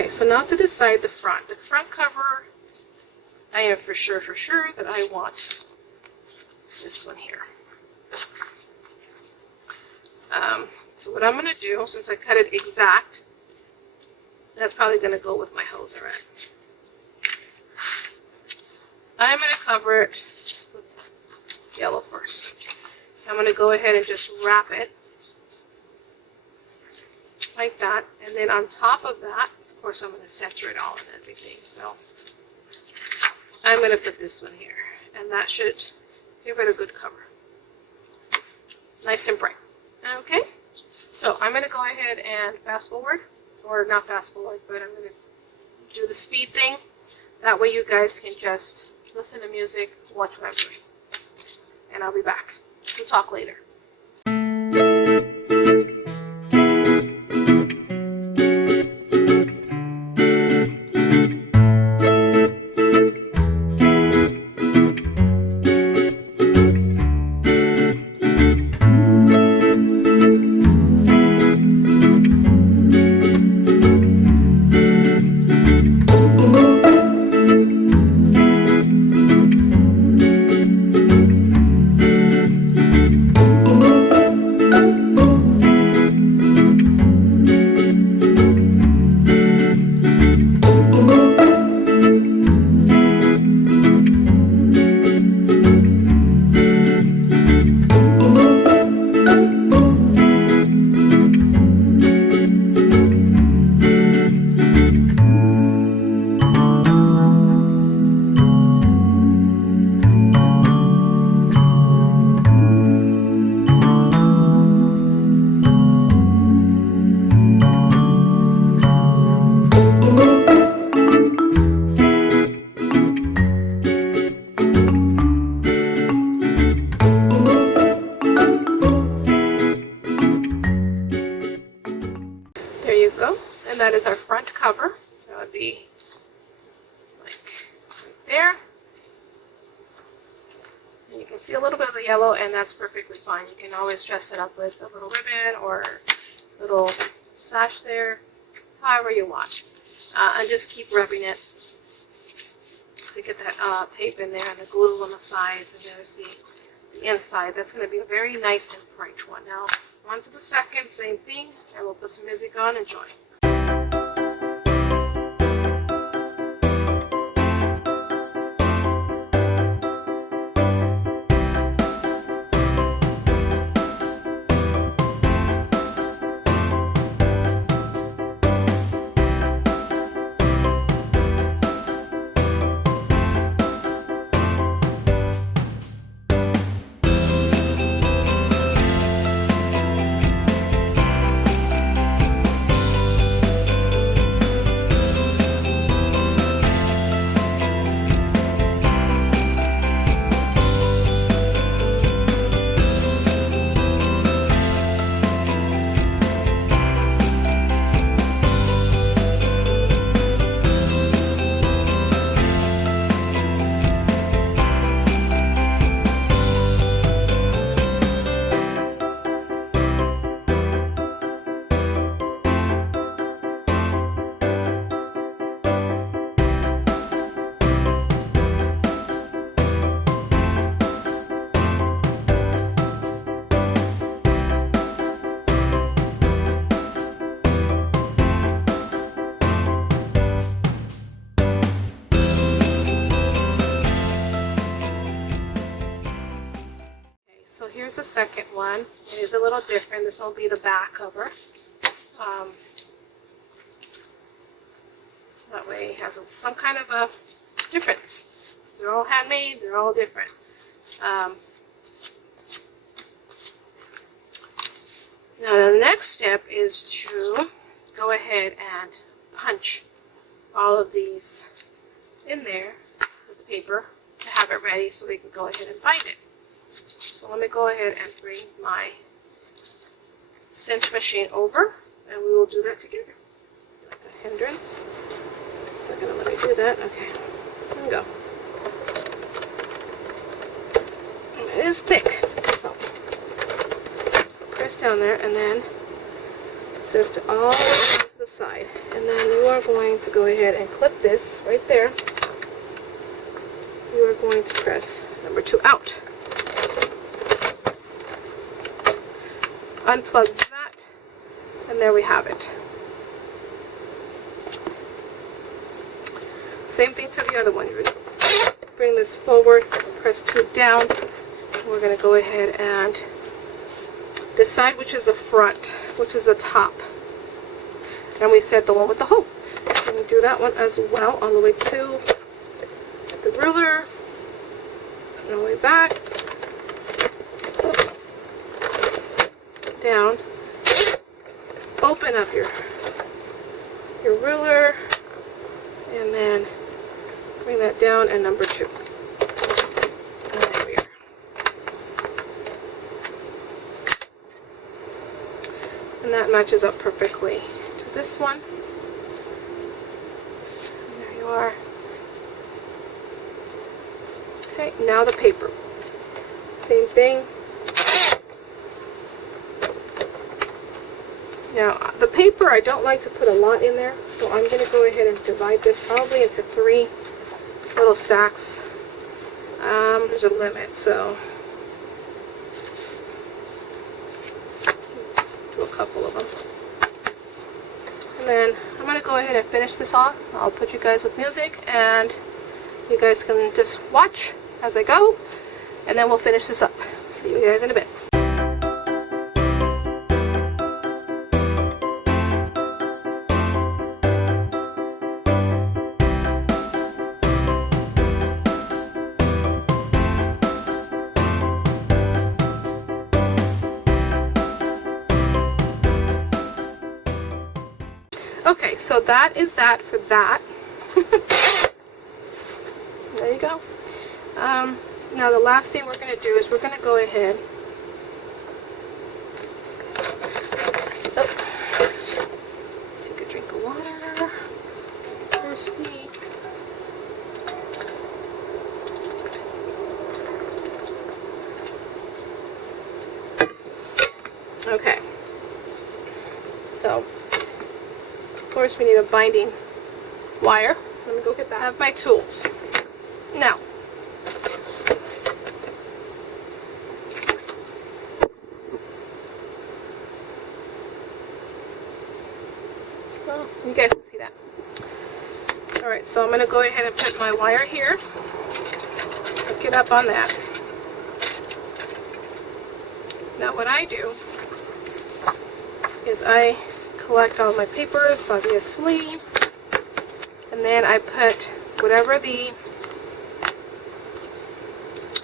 Okay, so now to decide the front. The front cover, I am for sure that I want this one here. So what I'm going to do, since I cut it exact, that's probably going to go with my hose around. I'm going to cover it with yellow first. I'm going to go ahead and just wrap it like that, and then on top of that, of course, I'm going to saturate all and everything. So I'm going to put this one here, and that should give it a good cover. Nice and bright. Okay, so I'm going to go ahead and fast forward, or not fast forward, but I'm going to do the speed thing. That way you guys can just listen to music, watch what I'm doing. And I'll be back. We'll talk later. There you go, and that is our front cover. That would be like right there. And you can see a little bit of the yellow, and that's perfectly fine. You can always dress it up with a little ribbon or a little sash there, however you want. And just keep rubbing it to get that tape in there and the glue on the sides, and there's the inside. That's going to be a very nice and bright one. Now, on to the second, same thing, and we'll put some music on. Enjoy. So here's the second one. It is a little different. This will be the back cover. That way it has some kind of a difference. They're all handmade. They're all different. Now the next step is to go ahead and punch all of these in there with the paper to have it ready so we can go ahead and bind it. So let me go ahead and bring my cinch machine over, and we will do that together. Like a hindrance. So gonna let me do that. Okay, here we go. It is thick, so press down there, and then it says to all the way down to the side, and then you are going to go ahead and clip this right there. You are going to press number 2 out. Unplug that, and there we have it. Same thing to the other one. You're going to bring this forward, press 2 down. We're going to go ahead and decide which is the front, which is the top. And we said the one with the hole. We're going to do that one as well, all the way to the ruler, and all the way back, down. Open up your ruler, and then bring that down, and number 2. And there we are. And that matches up perfectly to this one. And there you are. Okay, now the paper. Same thing. Now, the paper, I don't like to put a lot in there, so I'm going to go ahead and divide this probably into 3 little stacks. There's a limit, so do a couple of them. And then I'm going to go ahead and finish this off. I'll put you guys with music, and you guys can just watch as I go, and then we'll finish this up. See you guys in a bit. Okay, so that is that for that. There you go. Now the last thing we're going to do is we're going to go ahead. Take a drink of water. Thirsty. Okay. So, of course, we need a binding wire. Let me go get that. I have my tools. Now, oh, you guys can see that. Alright, so I'm going to go ahead and put my wire here. Hook it up on that. Now what I do is I collect all my papers, obviously, and then I put whatever the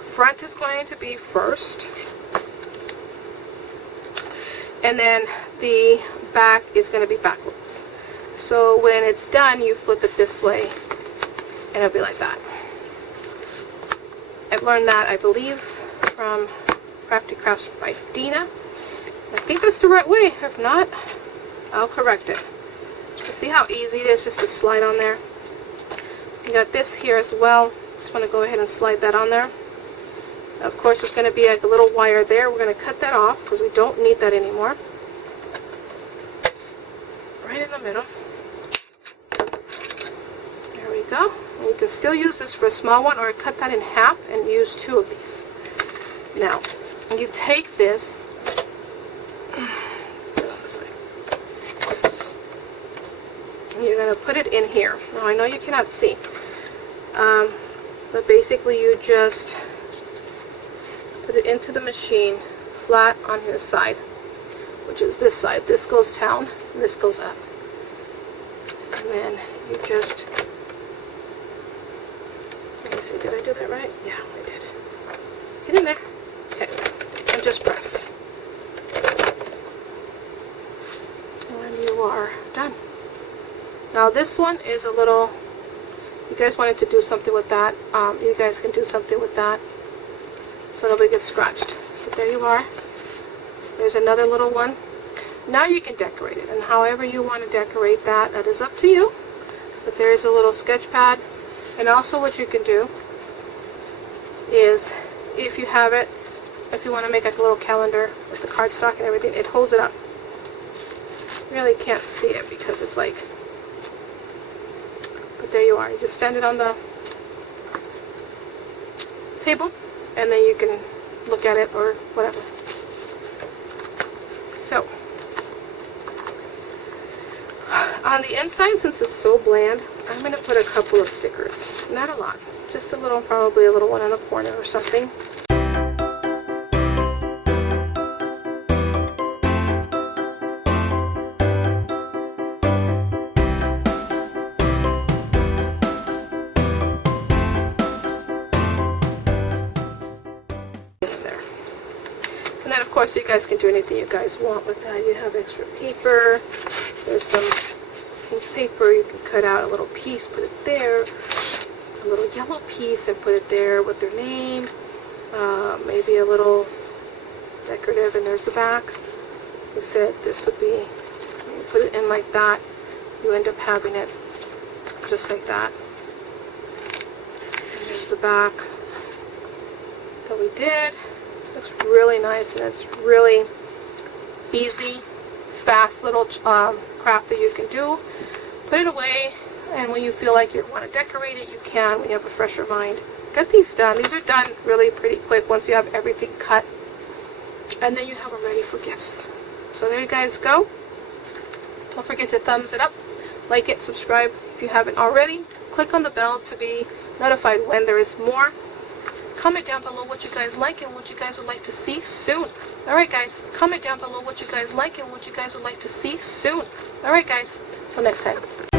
front is going to be first, and then the back is going to be backwards. So when it's done, you flip it this way, and it'll be like that. I've learned that, I believe, from Crafty Crafts by Dina. I think that's the right way. If not, I'll correct it. You see how easy it is just to slide on there? You got this here as well. Just want to go ahead and slide that on there. Now, of course, there's going to be like a little wire there. We're going to cut that off because we don't need that anymore. Just right in the middle. There we go. And you can still use this for a small one, or cut that in half and use 2 of these. Now, you take this. You're going to put it in here. Now I know you cannot see, but basically you just put it into the machine flat on his side, which is this side. This goes down, and this goes up. And then you just, let me see, did I do that right? Yeah, I did. Get in there. Okay, and just press. And you are done. Now this one is a little, you guys wanted to do something with that, you guys can do something with that so nobody gets scratched. But there you are. There's another little one. Now you can decorate it, and however you want to decorate that, that is up to you. But there is a little sketch pad, and also what you can do is, if you have it, if you want to make like a little calendar with the cardstock and everything, it holds it up. really can't see it because it's like, but there you are. You just stand it on the table and then you can look at it or whatever. So on the inside, since it's so bland, I'm going to put a couple of stickers. Not a lot, just a little, probably a little one in the corner or something. And then of course you guys can do anything you guys want with that. You have extra paper, there's some pink paper, you can cut out a little piece, put it there, a little yellow piece and put it there with their name, maybe a little decorative, and there's the back. I said this would be, you put it in like that, you end up having it just like that. And there's the back that we did. Looks really nice, and it's really easy, fast little craft that you can do. Put it away, and when you feel like you want to decorate it, you can when you have a fresher mind. Get these done. These are done really pretty quick once you have everything cut, and then you have them ready for gifts. So there you guys go. Don't forget to thumbs it up, like it, subscribe if you haven't already. Click on the bell to be notified when there is more. Comment down below what you guys like and what you guys would like to see soon. Alright guys, comment down below what you guys like and what you guys would like to see soon. Alright guys, till next time.